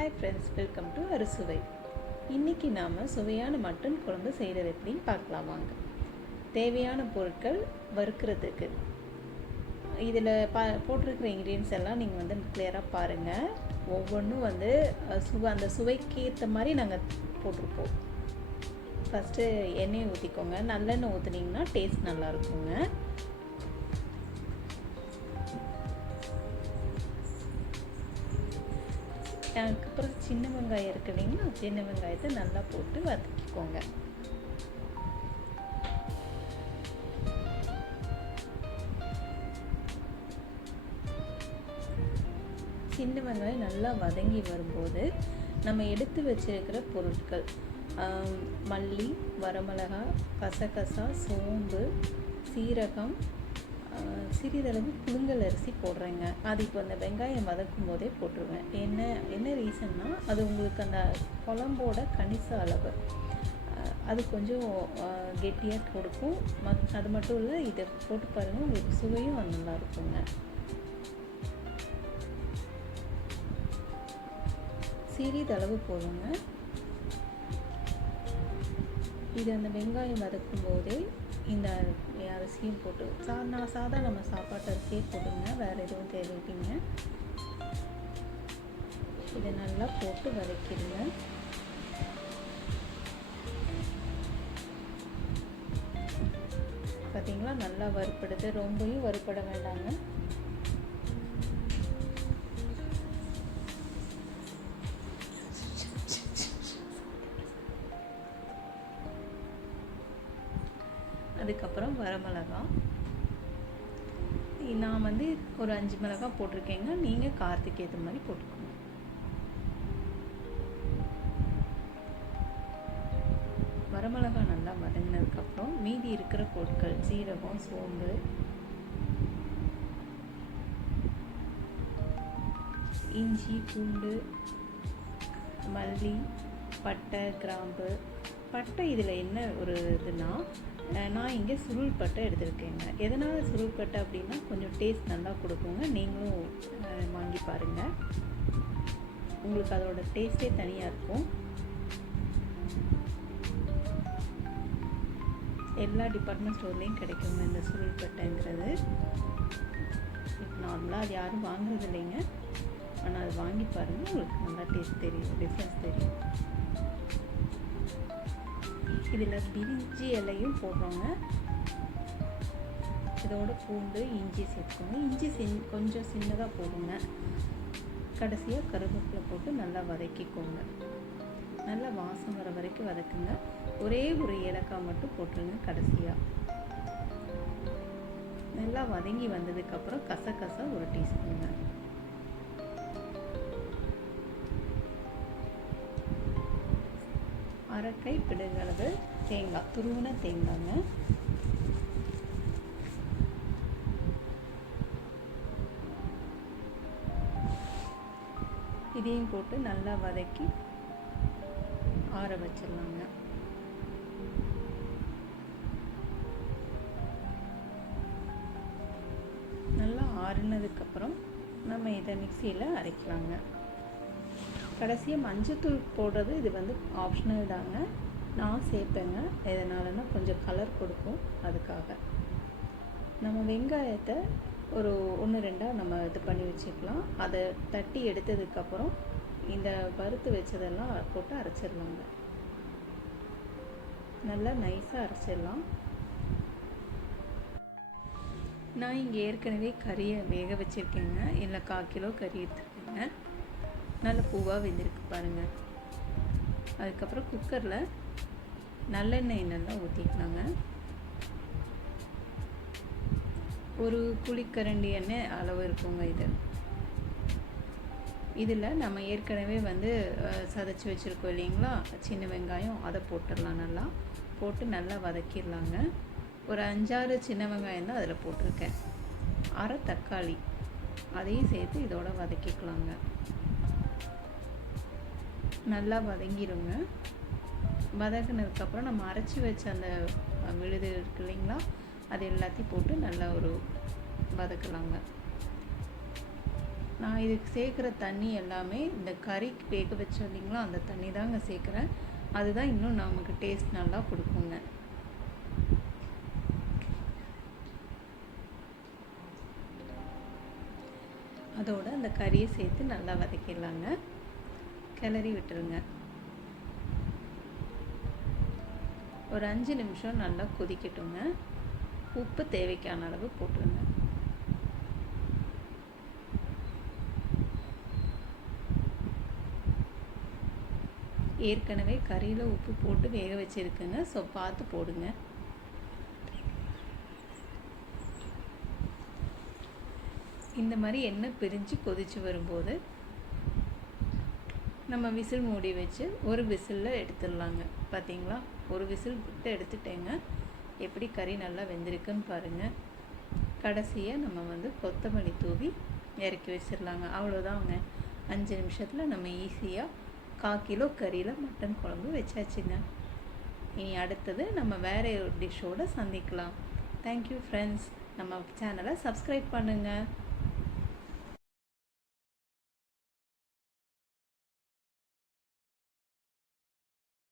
Hi friends, welcome to அறுசுவை. இன்றைக்கி நாம் சுவையான மட்டன் குழம்பு செய்கிறது எப்படின்னு பார்க்கலாம் வாங்க. தேவையான பொருட்கள் வறுக்கிறதுக்கு இதில் போட்டிருக்கிற இன்க்ரீடியன்ஸ் எல்லாம் நீங்கள் வந்து கிளியராக பாருங்கள். ஒவ்வொன்றும் வந்து அந்த சுவைக்கு ஏற்ற மாதிரி நாங்கள் போட்டிருப்போம். ஃபஸ்ட்டு எண்ணெயை ஊற்றிக்கோங்க. நல்லெண்ணெய் ஊற்றுனீங்கன்னா டேஸ்ட் நல்லாயிருக்குங்க. அதுக்கப்புறம் சின்ன வெங்காயம் இருக்கு இல்லைங்களா, சின்ன வெங்காயத்தை நல்லா போட்டு வதக்கிக்கோங்க. சின்ன வெங்காயம் நல்லா வதங்கி வரும்போது நம்ம எடுத்து வச்சிருக்கிற பொருட்கள் மல்லி, வரமிளகாய், கசகசா, சோம்பு, சீரகம், சிறிதளவு புழுங்கல் அரிசி போடுறேங்க. அது இப்போ அந்த வெங்காயம் வதக்கும் போதே போட்டுருவேன். என்ன ரீசன்னா, அது உங்களுக்கு அந்த குழம்போட கணிச அளவு அது கொஞ்சம் கெட்டியாக கொடுக்கும். அது மட்டும் இல்லை, இதை போட்டு பாருங்கள், உங்களுக்கு சுவையும் அது நல்லா இருக்குங்க. சிறிதளவு போடுங்க. இது அந்த வெங்காயம் வதக்கும் போதே இந்த அரிசியும் போட்டு சாதா நம்ம சாப்பாட்டு அரிசியே போடுங்க, வேறு எதுவும் தேவையில்லைங்க. இதை நல்லா போட்டு வதக்கிடுங்க. பார்த்தீங்களா, நல்லா வறுப்படுது. ரொம்பவும் வறுப்பட வேண்டாங்க. அதுக்கப்புறம் வரமிளகாய், நான் வந்து ஒரு 5 மிளகாய் போட்டிருக்கேங்க. நீங்கள் காரத்துக்கு ஏற்ற மாதிரி போட்டுக்கோங்க. வரமிளகாய் நல்லா வதங்கினதுக்கப்புறம் மீதி இருக்கிற பொருட்கள் சீரகம், சோம்பு, இஞ்சி, பூண்டு, மல்லி, பட்டை, கிராம்பு. பட்டை இதில் என்ன ஒரு இதுனா, நான் இங்கே சுருள் பட்டை எடுத்துருக்கேங்க. எதனால் சுருள் பட்டை அப்படின்னா, கொஞ்சம் டேஸ்ட் நல்லா கொடுக்குங்க. நீங்களும் வாங்கி பாருங்கள், உங்களுக்கு அதோட டேஸ்ட்டே தனியாக இருக்கும். எல்லா டிபார்ட்மெண்ட் ஸ்டோர்லேயும் கிடைக்குங்க இந்த சுருள் பட்டைங்கிறது. இப்போ நார்மலாக அது யாரும் வாங்குறது இல்லைங்க, ஆனால் அது வாங்கி பாருங்கள், உங்களுக்கு நல்லா டேஸ்ட் தெரியும், டிஃப்ரென்ஸ் தெரியும். இதில் பிரிஞ்சி இலையும் போடுறோங்க. இதோட பூண்டு, இஞ்சி சேர்த்துக்கோங்க. இஞ்சி கொஞ்சம் சின்னதாக போடுங்க. கடைசியாக கருவேப்பிலை போட்டு நல்லா வதக்கிக்கோங்க. நல்லா வாசம் வர வரைக்கும் வதக்குங்க. ஒரே ஒரு ஏலக்காய் மட்டும் போட்டுருங்க கடைசியாக. நல்லா வதங்கி வந்ததுக்கப்புறம் கசகசா ஒரு டீஸ்பூனுங்க. அரைக்கை பிடுங்களவு தேங்காய், துருவின தேங்காய்ங்க. இதையும் போட்டு நல்லா வதக்கி ஆற வச்சிடலாங்க. நல்லா ஆறுனதுக்கப்புறம் நம்ம இதை மிக்சியில் அரைக்கலாங்க. கடைசியாக மஞ்சத்தூள் போடுறது இது வந்து ஆப்ஷனல் தாங்க, நான் சேர்ப்பேங்க. எதனாலன்னா கொஞ்சம் கலர் கொடுக்கும், அதுக்காக. நம்ம வெங்காயத்தை ஒரு 1-2 நம்ம இது பண்ணி வச்சுக்கலாம். அதை தட்டி எடுத்ததுக்கப்புறம் இந்த வறுத்து வச்சதெல்லாம் போட்டு அரைச்சிடலாங்க. நல்லா நைஸாக அரைச்சிடலாம். நான் இங்கே ஏற்கனவே கறியை வேக வச்சுருக்கேங்க. இல்லை 1/4 கிலோ கறி எடுத்துருக்கேங்க. நல்ல பூவாக வெந்திருக்கு பாருங்கள். அதுக்கப்புறம் குக்கரில் நல்லெண்ணெய் நல்லா ஊற்றிக்கலாங்க. ஒரு குழிக்கரண்டி எண்ணெய் அளவு இருக்குங்க இது. இதில் நம்ம ஏற்கனவே வந்து சதைச்சி வச்சுருக்கோம் இல்லைங்களா, சின்ன வெங்காயம், அதை போட்டுடலாம். நல்லா போட்டு நல்லா வதக்கிடலாங்க. ஒரு 5-6 சின்ன வெங்காயம் தான் அதில் போட்டிருக்கேன். அரை தக்காளி அதையும் சேர்த்து இதோட வதக்கிக்கலாங்க. நல்லா வதங்கிடுங்க. வதங்கினதுக்கப்புறம் நம்ம அரைச்சி வச்ச அந்த விழுது இருக்கு இல்லைங்களா, அது எல்லாத்தையும் போட்டு நல்லா ஒரு வதக்கலாங்க. நான் இதுக்கு சேர்க்குற தண்ணி எல்லாமே இந்த கறிக்கு வேக வச்சோம் இல்லைங்களா, அந்த தண்ணி தாங்க சேர்க்குறேன். அதுதான் இன்னும் நமக்கு டேஸ்ட் நல்லா கொடுக்குங்க. அதோட அந்த கறியை சேர்த்து நல்லா வதக்கிடலாங்க. கிளறி விட்டுருங்க. ஒரு 5 நிமிஷம் நல்லா கொதிக்கட்டுங்க. உப்பு தேவைக்கான அளவு போட்டுருங்க. ஏற்கனவே கறியில் உப்பு போட்டு வேக வச்சுருக்குங்க. ஸோ பார்த்து போடுங்க. இந்த மாதிரி எண்ணெய் பிரிஞ்சு கொதித்து வரும்போது நம்ம விசில் மூடி வச்சு ஒரு விசிலில் எடுத்துடலாங்க. பார்த்தீங்களா, ஒரு விசில் விட்டு எடுத்துட்டேங்க. எப்படி கறி நல்லா வெந்திருக்குன்னு பாருங்கள். கடைசியாக நம்ம கொத்தமல்லி தூவி இறக்கி வச்சிடலாங்க. அவ்வளோதாங்க. 5 நிமிஷத்தில் நம்ம ஈஸியாக 1/4 கிலோ கறியில் மட்டன் குழம்பு வச்சாச்சுங்க. இனி அடுத்தது நம்ம வேறு ஒரு டிஷ்ஷோடு சந்திக்கலாம். Thank you friends. நம்ம சேனலை சப்ஸ்கிரைப் பண்ணுங்கள்.